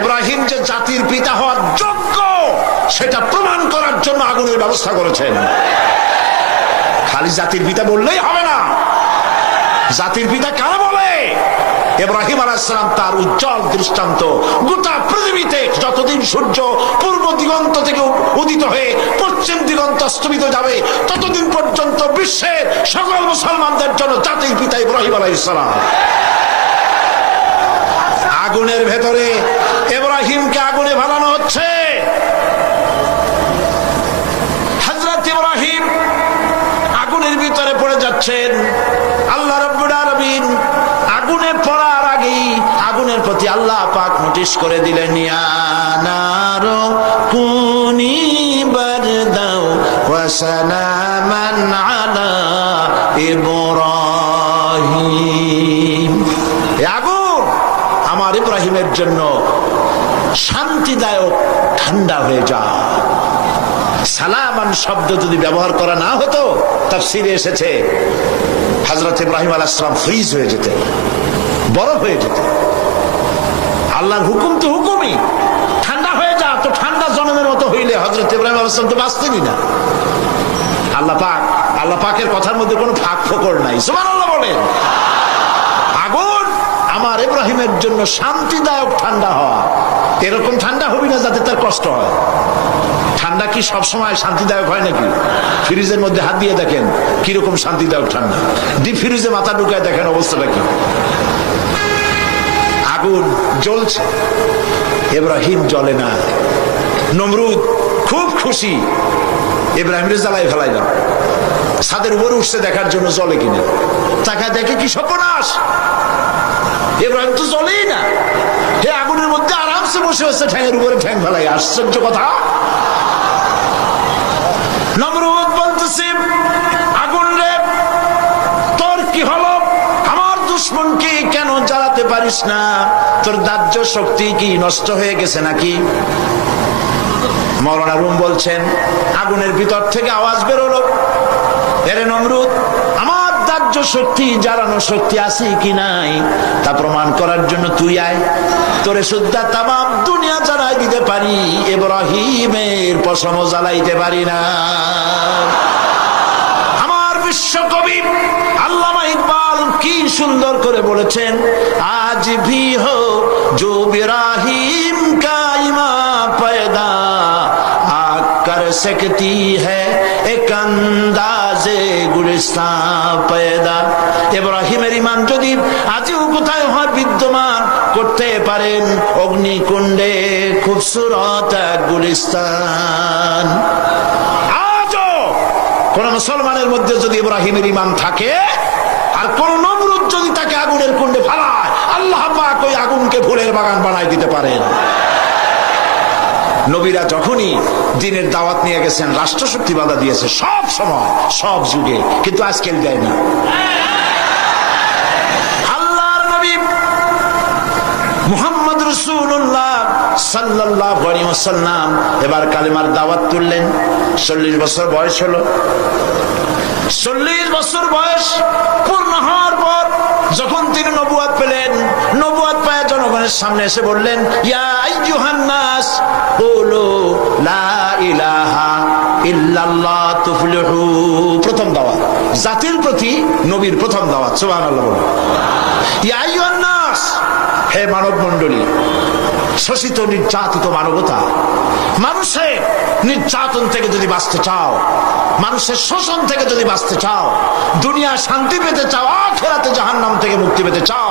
ইব্রাহিম যে জাতির পিতা হওয়ার যোগ্য সেটা প্রমাণ করার জন্য আগুনের ব্যবস্থা করেছেন। খালি জাতির পিতা বললেই হবে না, জাতির পিতা কারা বলে? ইব্রাহিম আলাইহিস সালাম তার উজ্জ্বল দৃষ্টান্ত গোটা পৃথিবীতে যতদিন সূর্য পূর্ব দিগন্ত থেকে উদিত হয়ে পশ্চিম দিগন্ত অস্তমিত যাবে ততদিন পর্যন্ত বিশ্বের সকল মুসলমানদের জন্য জাতির পিতা ইব্রাহিম আলাইহিস সালাম। আগুনের ভেতরে ইব্রাহিমকে আগুনে ভালানো হচ্ছে। হযরত ইব্রাহিম আগুনের ভিতরে পড়ে যাচ্ছেন। আল্লাহ রাব্বুল আলামিন আগুনে পড়ার আগেই আগুনের প্রতি আল্লাহ পাক নোটিশ করে দিলেন, ইয়া নারু কুনি বারদাও ওয়া সালামান আলা ইব্রাহিম। আগুন আমার ইব্রাহিমের জন্য শান্তিদায়ক ঠান্ডা হয়ে যা। সালামান শব্দ যদি ব্যবহার করা না হতো তাফসীরে এসেছে হযরত ইব্রাহিম আলাইহিস সালাম ফ্রিজ হয়ে যেতেন, বরফ হয়ে যেতেন। আল্লাহর হুকুম তো হুকুমই, ঠান্ডা হয়ে যা। তো ঠান্ডা জনমের মতো হইলে হযরত ইব্রাহিম আলাইহিস সালাম তো বাঁচতেনই না। আল্লাহ পাকের কথার মধ্যে কোনো ফাঁক ফোকর নাই। সুবহানাল্লাহ বলেন। আগুন আমার ইব্রাহিমের জন্য শান্তিদায়ক ঠান্ডা হওয়া, এরকম ঠান্ডা হবি না যাতে তার কষ্ট হয়। ঠান্ডা কি সবসময় শান্তিদায়ক হয় নাকি? ফ্রিজের মধ্যে হাত দিয়ে দেখেন কিরকম শান্তিদায়ক ঠান্ডা, ডিপ ফ্রিজে মাথা ঢুকায় দেখেন অবস্থাটা কি। আগুন জ্বলছে, ইব্রাহিম জ্বলে না। নমরুদ খুব খুশি, ইব্রাহিমরে জ্বালাই ফেলাইলাম। ছাদের উপরে উঠছে দেখার জন্য জ্বলে কিনা, তাকায় দেখে কি সর্বনাশ, ইব্রাহিম তো জ্বলেই না। হে আগুনের মধ্যে আরামসে বসে হচ্ছে, ঠ্যাঙের উপরে ঠ্যাং ফেলাই। আশ্চর্য কথা। নমরুদ বলতেছে, আগুন রে তোর কি হলো? আমার দুশমনকে কেন জ্বালাতে পারিস না? তোর দাহ্য শক্তি কি নষ্ট হয়ে গেছে নাকি? মাওলানা রুম বলছেন, আগুনের ভিতর থেকে আওয়াজ বেরোলো, এরে নমরুদ, আমার দাহ্য শক্তি জ্বালানো শক্তি আছে কি নাই তা প্রমাণ করার জন্য তুই আয়। তোরে সুদ্ধা তামাম দুনিয়া জ্বালাই দিতে পারি, ইব্রাহিমের পশম জ্বালাইতে পারি না। আমার বিশ্বকবি আল্লামা ইকবাল কি সুন্দর করে বলেছেন, আজ ভি হো জো ইব্রাহিম কা ইমা পয়দা আগ কর সকতি হ্যায় এক আন্দাজে গুলিস্তান পয়দা। ইব্রাহিমের ইমান যদি আজও কোথায় হয় বিদ্যমান করতে পারেন অগ্নিকুণ্ডে খুবসুরত গুলিস্তান। আজও কোন মুসলমানের মধ্যে যদি ইব্রাহিমের ইমান থাকে আর কোন নমরুদ যদি তাকে আগুনের কুণ্ডে ফেলায়, আল্লাহ পাক ওই আগুনকে ফুলের বাগান বানাই দিতে পারেন। নবীরা যখনই দিনের দাওয়াত নিয়ে গেছেন, রাষ্ট্রশক্তি বাধা দিয়েছে সব সময়, সব যুগে, কিন্তু আজকাল দেয় না। আল্লাহর নবী মুহাম্মদ রাসূলুল্লাহ সাল্লাল্লাহু আলাইহি ওয়াসাল্লাম এবার কালেমার দাওয়াত তুললেন। 40 বছর বয়স হলো। 40 বছর বয়স পূর্ণ হওয়ার পর যখন তিনি নবুয়ত পেলেন, নবুয়ত পায় জনগণের সামনে এসে বললেন, ইয়া আইয়ুহান নাস কুলু লা ইলাহা ইল্লাল্লাহ তুফলিহু। প্রথম দাওয়াত, জাতির প্রতি নবীর প্রথম দাওয়াত। সুবহানাল্লাহ বলুন। ইয়া আইয়ুহান নাস, হে মানব মণ্ডলী, শোষিত নির্যাতিত মানবতা, মানুষের নির্যাতন থেকে যদি বাঁচতে চাও, মানুষের শোষণ থেকে যদি বাঁচতে চাও, দুনিয়া শান্তি পেতে চাও, আখিরাতে জাহান্নাম থেকে মুক্তি পেতে চাও,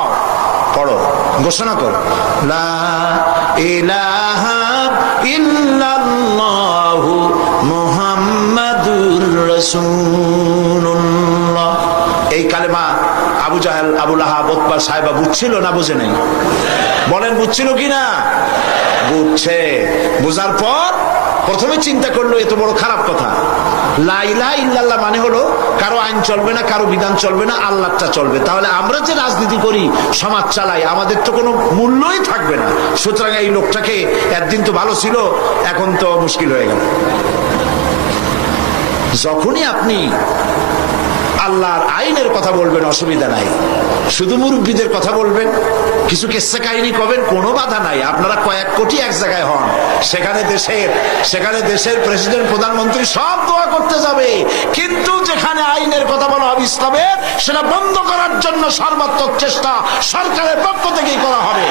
পড়ো, ঘোষণা করো, লা ইলাহা ইল্লাল্লাহু মুহাম্মাদুর রাসূলুল্লাহ। এই কালেমা আবু জাহেল, আবু লাহাব, উতবা, সাইবা বুঝছিল না বুঝে নাই? বলেন বুঝছিল কিনা? বুঝছে। বুঝার পর প্রথমে চিন্তা করলো এত বড় খারাপ কথা। লা ইলাহা ইল্লাল্লাহ মানে হলো কারো আইন চলবে না, কারো বিধান চলবে না, আল্লাহটা চলবে। তাহলে আমরা যে রাজনীতি করি, সমাজ চালাই, আমাদের তো কোনো মূল্যই থাকবে না। সুতরাং এই লোকটাকে একদিন তো ভালো ছিল, এখন তো মুশকিল হয়ে গেল। যখনই আপনি আল্লাহর আইনের কথা বলবেন, অসুবিধা নাই। শুধু মুরব্বীদের কথা বলবেন, কিছু কিস্সা কাহিনী কবেন, কোনো বাধা নাই। আপনারা কয়েক কোটি এক জায়গায় হন, সেখানে দেশের প্রেসিডেন্ট প্রধানমন্ত্রী সব দোয়া করতে যাবে, কিন্তু যেখানে আইনের কথা বলা হবে ইসলামের, সেটা বন্ধ করার জন্য সর্বাত্মক চেষ্টা সরকারের পক্ষ থেকেই করা হবে।